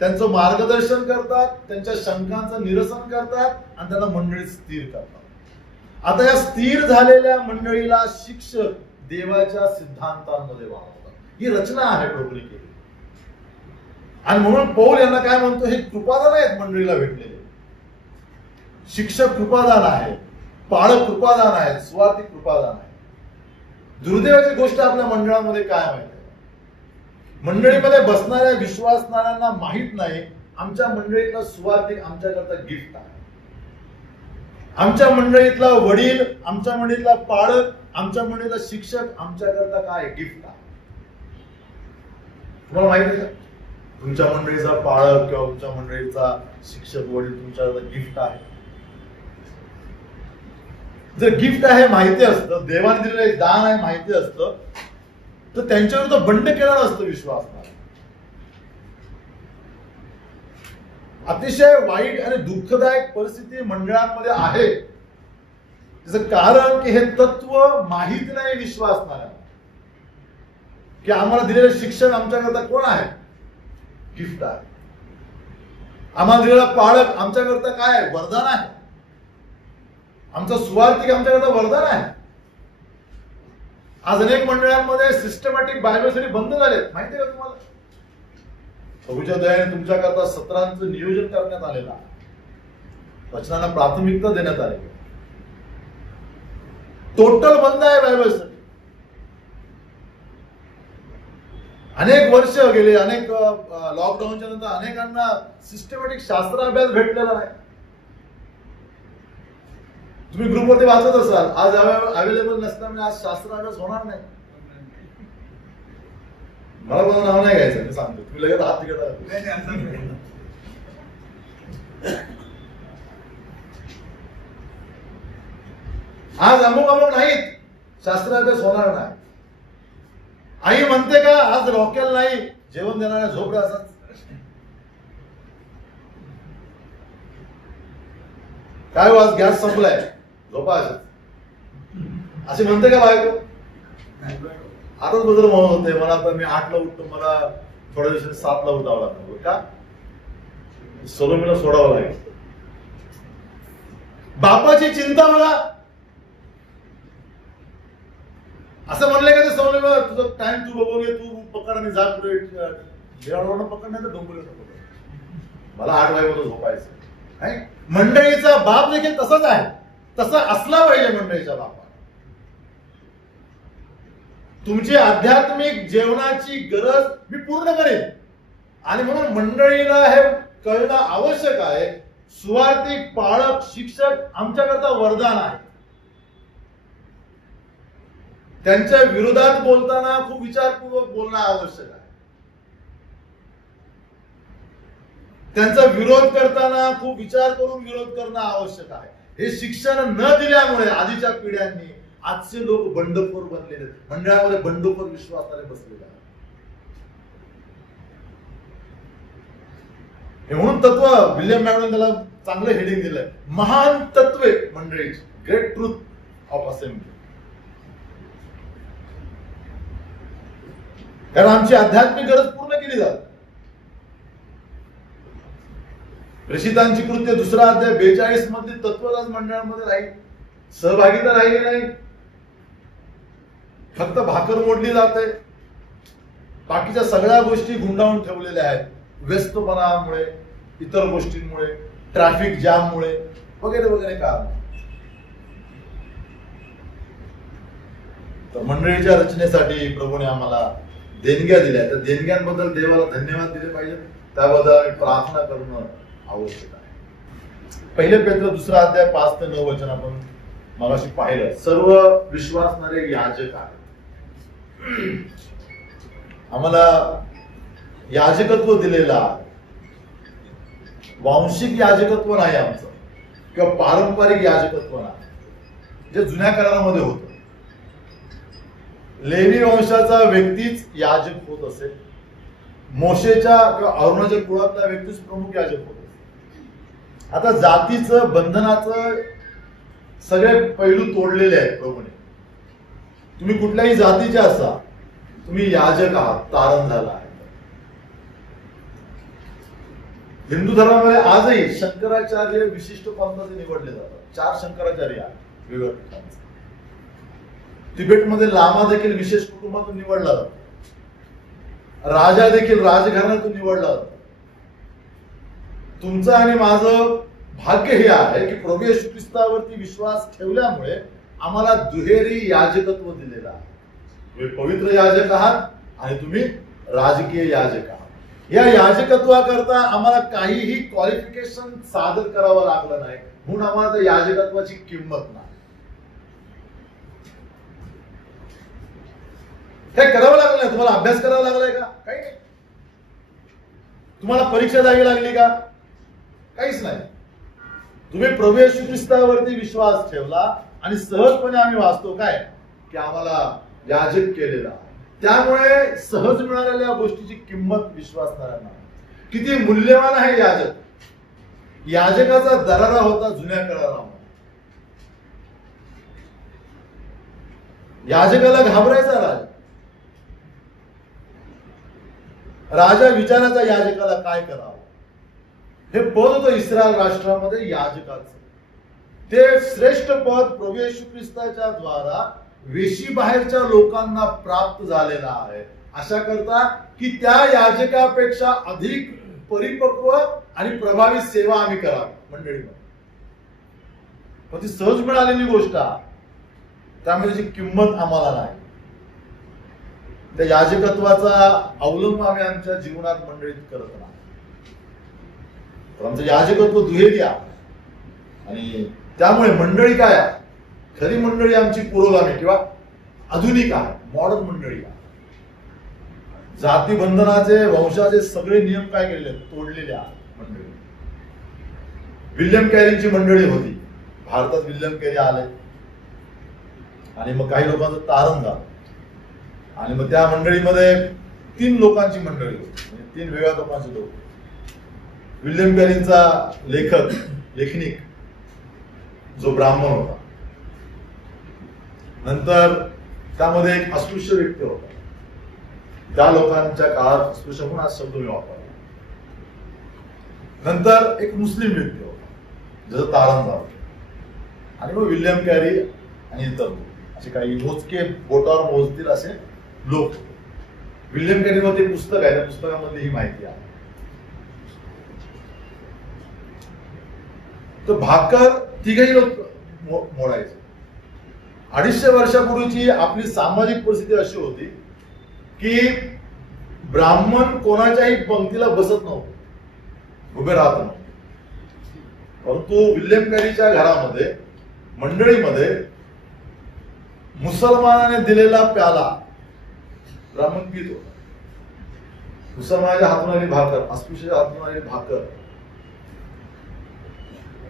त्यांचं मार्गदर्शन करतात, त्यांच्या शंकांचं निरसन करतात आणि त्यांना मंडळीत स्थिर करतात. आता या स्थिर झालेल्या मंडळीला शिक्षक देवाच्या सिद्धांतांमध्ये वाढवतात. ही रचना आहे प्रभूने केली. आणि म्हणून पौल यांना काय म्हणतो, हे कृपादान आहेत मंडळीला भेटलेले. शिक्षक कृपादान आहे, पालक कृपादान आहे, सुवार्थी कृपादान आहे. दुर्दैवाची गोष्ट आपल्या मंडळामध्ये काय माहिती आहे, मंडळीमध्ये बसणाऱ्या विश्वासणाऱ्यांना माहित नाही आमच्या मंडळीतला सुवार्थिक आमच्याकरता गिफ्ट आहे. आमच्या मंडळीतला वडील, आमच्या मंडळीतला पालक, आमच्या मंडळीतला शिक्षक आमच्याकरता काय गिफ्ट आहे. तुम्हाला माहिती आहे का, तुमच्या मंडळीचा पालक किंवा तुमच्या मंडळीचा शिक्षक वडील तुमच्याकरता गिफ्ट आहे. जर गिफ्ट आहे माहिती असतं, देवाने दिलेलं एक दान आहे माहिती असतं, तर त्यांच्यावर बंड केला नसतं विश्वास. अतिशय वाईट आणि दुःखदायक परिस्थिती मंडळांमध्ये आहे. त्याचं कारण की हे तत्व माहित नाही विश्वासणाऱ्यांना, की आम्हाला दिलेले शिक्षण आमच्याकरता कोण आहे, गिफ्ट आहे. आम्हाला दिलेला पालक आमच्याकरता काय आहे, वरदान आहे. आमचा सुवार्थिक आमच्याकरता वरदान आहे. आज अनेक मंडळांमध्ये सिस्टमॅटिक बायबल स्टडी बंद झाले, माहिती आहे का तुम्हाला. प्रभूच्या दयाने तुमच्याकरता सत्रांचं नियोजन करण्यात आलेलं आहे, वचनांना प्राथमिकता देण्यात आलेली. टोटल बंद आहे बायबल स्टडी. अनेक वर्ष गेले, अनेक लॉकडाऊनच्या नंतर अनेकांना सिस्टमॅटिक शास्त्र अभ्यास भेटलेला नाही. तुम्ही ग्रुपवरती वाचत असाल, आज अवेलेबल नसल्यामुळे आज शास्त्र अभ्यास होणार नाही. मला कोणा नाव नाही घ्यायचं, मी सांगतो, तुम्ही लगेच हात तिकडे. आज अमुक अमुक नाहीत, शास्त्र अभ्यास होणार नाही. आई म्हणते का आज रॉकेल नाही, जेवण देणाऱ्या झोपड्या असतात. काय आज गॅस संपलाय, झोपा असे म्हणते का बायको. आताच बदल म्हणत होते मला, आता मी 8ला उठतो, मला थोड्या दिवसांनी 7ला उठावं लागतं का, सोलोमीला सोडावं लागेल. बापाची चिंता बघा. असं म्हणलंय का ते सोलोमीला, तुझं टाइम तू बघून घे, तू पकड आणि जा पुढे, जेवणावरनं पकड नाही तर डोंबरीवरनं पकड, मला 8 वाजेपर्यंत झोपायचं. मंडळीचा बाप देखील तसाच आहे, तसा असला पाहिजे मंडळीचा बाप. तुमची आध्यात्मिक जेवणाची गरज मी पूर्ण करेन, आणि म्हणून मंडळीला हे कळणं आवश्यक आहे. सुवार्थिक पालक शिक्षक आमच्याकरता वरदान आहे. त्यांच्या विरोधात बोलताना खूप विचारपूर्वक बोलणं आवश्यक आहे. त्यांचा विरोध करताना खूप विचार करून विरोध करणं आवश्यक आहे. हे शिक्षण न दिल्यामुळे आधीच्या पिढ्यांनी आजचे लोक बंडखोर बनलेले, मंडळामध्ये बंडखोर विश्वासाने बसलेले आहेत. हे म्हणून तत्व विल्यम मॅकडोन त्याला चांगलं हेडिंग दिलंय, महान तत्वे मंडळीची, ग्रेट ट्रूथ ऑफ असेंब्ली. कारण आमची आध्यात्मिक गरज पूर्ण केली जाते. प्रेषितांची कृत्य 2 अध्याय 42 मध्ये तत्वदास मंडळामध्ये राहील, सहभागिता राहिली नाही, फक्त भाकर मोडली जाते, बाकीच्या सगळ्या गोष्टी गुंडाळून ठेवलेल्या आहेत. व्यस्तपणामुळे, इतर गोष्टींमुळे, ट्रॅफिक जाममुळे वगैरे वगैरे कारण. तर मंडळीच्या रचनेसाठी प्रभूने आम्हाला देणग्या दिल्या, त्या देणग्यांबद्दल देवाला धन्यवाद दिले पाहिजे, त्याबद्दल प्रार्थना करणं आवश्यक आहे. 1 पेत्र 2 अध्याय 5 ते 9 वचन आपण मगाशी पाहिलं. सर्व विश्वासणारे याजक आहेत. आम्हाला याजकत्व दिलेलं आहे. वांशिक याजकत्व नाही आमचं, किंवा पारंपरिक याजकत्व नाही जे जुन्या करारामध्ये होतं. लेवी वंशाचा व्यक्तीच याजक होत असे. मोशेच्या किंवा अरुणाच्या कुळातला व्यक्तीच प्रमुख याजक होत असे. आता जातीचं बंधनाचं सगळे पैलू तोडलेले आहेत प्रभूने. तुम्ही कुठल्याही जातीचे असा, तुम्ही याजक आहात, तारण झाला आहे. हिंदू धर्मामध्ये आजही शंकराचार्य विशिष्ट पंथाचे निवडले जातात. 4 शंकराचार्य आहेत वेगवेगळ्या ठिकाणी. तिबेटमध्ये लामा देखील विशेष कुटुंबातून निवडला जातो. राजा देखील राजघराण्यातून निवडला जातो. तुमचं आणि माझं भाग्य हे आहे की प्रभू येशू ख्रिस्तावरती विश्वास ठेवल्यामुळे आम्हाला दुहेरी याजकत्व दिलेलं आहे. तुम्ही पवित्र याजक आहात आणि तुम्ही राजकीय याजक आहात. या याजकत्वाकरता आम्हाला काहीही क्वालिफिकेशन सादर करावं लागलं नाही, म्हणून आम्हाला त्या याजकत्वाची किंमत नाही. काय करावं लागलं नाही. तुम्हाला अभ्यास करावा लागलाय का? काही नाही. तुम्हाला परीक्षा द्यावी लागली का? काहीच नाही. तुम्ही प्रभू येशू ख्रिस्तावरती विश्वास ठेवला आणि सहजपणे आम्ही वाचतो काय की आम्हाला याजक केलेला. त्यामुळे सहज मिळालेल्या गोष्टीची किंमत विश्वासणाऱ्यांना. किती मूल्यवान आहे याजक. याजकाचा दरारा होता जुन्या करारामध्ये. याजकाला घाबरायचा राजा विचाराचा याजकाला काय करावं. हे पद होतं इस्रायल राष्ट्रामध्ये याजकाचं. ते श्रेष्ठ पद प्रभू येशू ख्रिस्ताच्या द्वारा वेशी बाहेरच्या लोकांना प्राप्त झालेला आहे. अशा करता की त्या याजकापेक्षा अधिक परिपक्व आणि प्रभावी सेवा आम्ही करावी मंडळीमध्ये. पण ती सहज मिळालेली गोष्ट आहे, त्यामुळे त्याची किंमत आम्हाला नाही. त्या याजकत्वाचा अवलंब आम्ही आमच्या जीवनात मंडळीत करत नाही. तर आमचं याजकत्व दुहेरी आहे आणि त्यामुळे मंडळी काय आहे, खरी मंडळी आमची पुरोगामी किंवा आधुनिक आहे, मॉडर्न मंडळी आहे. जाती बंधनाचे वंशाचे सगळे नियम काय केलेले तोडलेले आहेत मंडळी. विल्यम कॅरीची मंडळी होती भारतात. विल्यम कॅरी आले आणि मग काही लोकांचं तारण झालं आणि मग त्या मंडळीमध्ये 3 लोकांची मंडळी होती, म्हणजे 3 वेगळ्या लोकांचे लोक. विल्यम कॅरींचा लेखनिक जो ब्राह्मण होता, नंतर त्यामध्ये एक अस्पृश्य व्यक्ती होता. त्या लोकांच्या काळात अस्पृश्य म्हणून आज शब्द मी वापरला. नंतर एक मुस्लिम व्यक्ती होता ज्याचं तारण झालं. आणि मग विल्यम कॅरी आणि इतर असे काही मोजके बोटावर मोजतील असे लोक. विल्यम कॅरीमध्ये एक पुस्तक आहे, त्या पुस्तकामध्ये ही माहिती आहे. तर भाकर तिघही लोक मोडायचे. 250 वर्षापूर्वीची आपली सामाजिक परिस्थिती अशी होती की ब्राह्मण कोणाच्याही पंक्तीला बसत नव्हते, उभे राहत नव्हते. परंतु विल्यम कॅरीच्या घरामध्ये मंडळीमध्ये मुसलमानाने दिलेला प्याला ब्राह्मण पीत होता. मुसलमानाच्या हातून आलेली भाकर, अस्पृश्याच्या हातून आलेली भाकर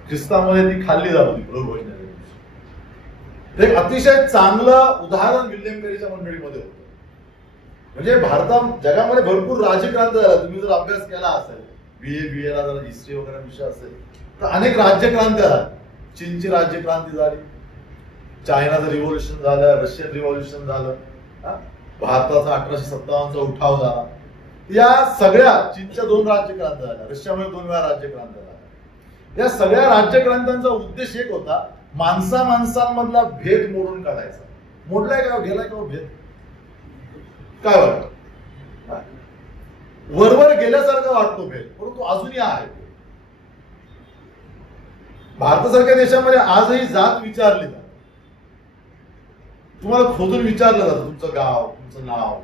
ख्रिस्तामध्ये ती खाल्ली जात होती प्रभूभोजनाच्या दिवशी. ते अतिशय चांगलं उदाहरण विल्यम कॅरीच्या मंडळीमध्ये होतं. म्हणजे जगामध्ये भरपूर राज्यक्रांती झाल्या. तुम्ही जर अभ्यास केला असेल, BA ला जर हिस्ट्री वगैरे विषय असेल तर अनेक राज्यक्रांत्या झाल्या. चीनची राज्यक्रांती झाली, चायनाचं रिव्होल्युशन झालं, रशियन रिव्होल्युशन झालं, भारताचा 1857चा उठाव झाला. या सगळ्या चीनच्या 2 राज्यक्रांत्या झाल्या, रशियामध्ये 2 वेळा राज्यक्रांत्या झाल्या. या सगळ्या राज्यक्रांत्यांचा उद्देश एक होता, माणसांमधला भेद मोडून काढायचा. मोडलाय का, गेलाय का भेद? काय वाटतं? वरवर गेल्यासारखा वाटतो भेद, परंतु अजूनही आहे. भारतासारख्या देशामध्ये आजही जात विचारली जाते. तुम्हाला खोदून विचारलं जातं तुमचं गाव, तुमचं नाव,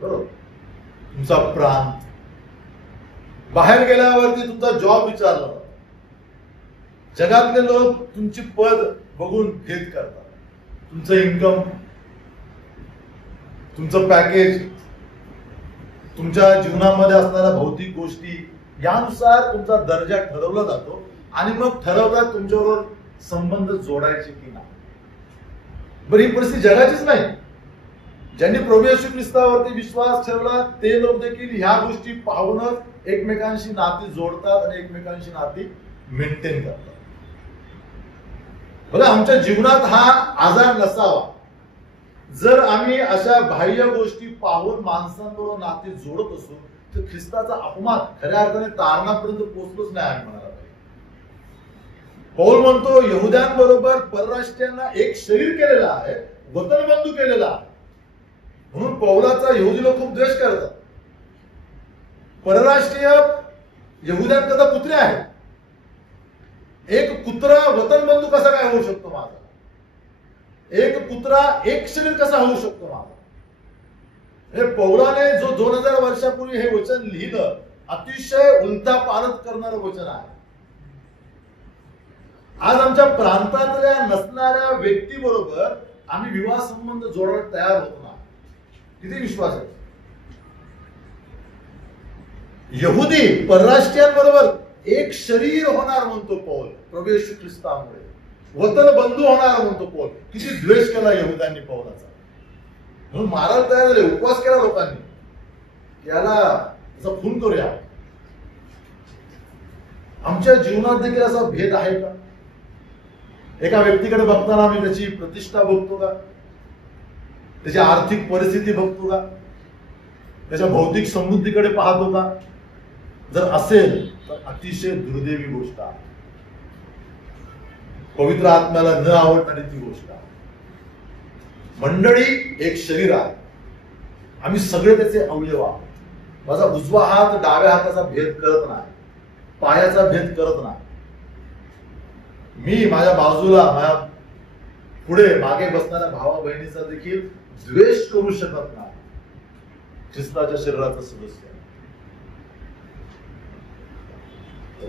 बरोबर, तुमचा प्रांत. बाहेर गेल्यावरती तुमचा जॉब विचारला जातो. जगातले लोक तुमची पद बघून भेद करतात. तुमचं इन्कम, तुमचं पॅकेज, तुमच्या जीवनामध्ये असणाऱ्या भौतिक गोष्टी यानुसार तुमचा दर्जा ठरवला जातो आणि मग ठरवतात तुमच्याबरोबर संबंध जोडायचे की नाही. बरं, ही परिस्थिती जगाचीच नाही. ज्यांनी प्रभू येशू ख्रिस्तावरती विश्वास ठेवला ते लोक देखील ह्या गोष्टी पाहूनच एकमेकांशी नाती जोडतात आणि एकमेकांशी नाती मेंटेन करतात. बघा, आमच्या जीवनात हा आजार नसावा जर आम्ही अशा बाह्य गोष्टी पाहून माणसांबरोबर नाते जोडत असू तर ख्रिस्ताचा अपमान खऱ्या अर्थाने तारणापर्यंत पोहोचलोच नाही आम्ही म्हणाला पाहिजे. पौल म्हणतो यहुद्यांबरोबर परराष्ट्रीयांना एक शरीर केलेलं आहे, वतनबंधू केलेला आहे. म्हणून पौलाचा यहुदी लोक खूप द्वेष करतात. परराष्ट्रीय यहुद्यांकरता कुत्रे आहेत. एक कुत्रा वतन बंधू कसा काय होऊ शकतो माझा? एक कुत्रा एक शरीर कसा होऊ शकतो माझा? हे पौलाने जो 2000 वर्षापूर्वी हे वचन लिहिलं, अतिशय उलटा पालट करणारं वचन आहे. आज आमच्या प्रांतातल्या नसणाऱ्या व्यक्तीबरोबर आम्ही विवाह संबंध जोडायला तयार होतो ना. किती विश्वास आहे? यहुदी परराष्ट्रीयांबरोबर एक शरीर होणार म्हणतो पौल, प्रभू येशू ख्रिस्तामुळे वतन बंधू होणार म्हणतो पौल. किती द्वेष केला यहुद्यांनी पौलाचा, म्हणून मारायला तयार झाले, उपवास केला लोकांनी, याला त्याचा खून करूया. आमच्या जीवनात देखील असा भेद आहे का? एका व्यक्तीकडे बघताना आम्ही त्याची प्रतिष्ठा बघतो का? त्याची आर्थिक परिस्थिती बघतो का? त्याच्या भौतिक समृद्धीकडे पाहतो का? जर असेल तर अतिशय दुर्दैवी गोष्ट आहे. पवित्र आत्म्याला न आवडणारी ती गोष्ट आहे. मंडळी एक शरीर आहे, आम्ही सगळे त्याचे अवयव आहोत. माझा उजवा हात डाव्या हाताचा भेद करत नाही, पायाचा भेद करत नाही. मी माझ्या बाजूला, माझ्या पुढे मागे बसणाऱ्या भावा बहिणीचा देखील द्वेष करू शकत नाही. ख्रिस्ताच्या शरीराचा सदस्य.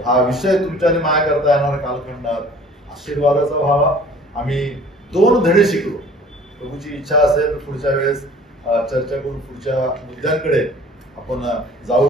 हा विषय तुमच्या आणि माया करता येणाऱ्या कालखंडात आशीर्वादाचा व्हावा. आम्ही 2 धडे शिकलो. प्रभूची इच्छा असेल तर पुढच्या वेळेस चर्चा करून पुढच्या मुद्द्यांकडे आपण जाऊ.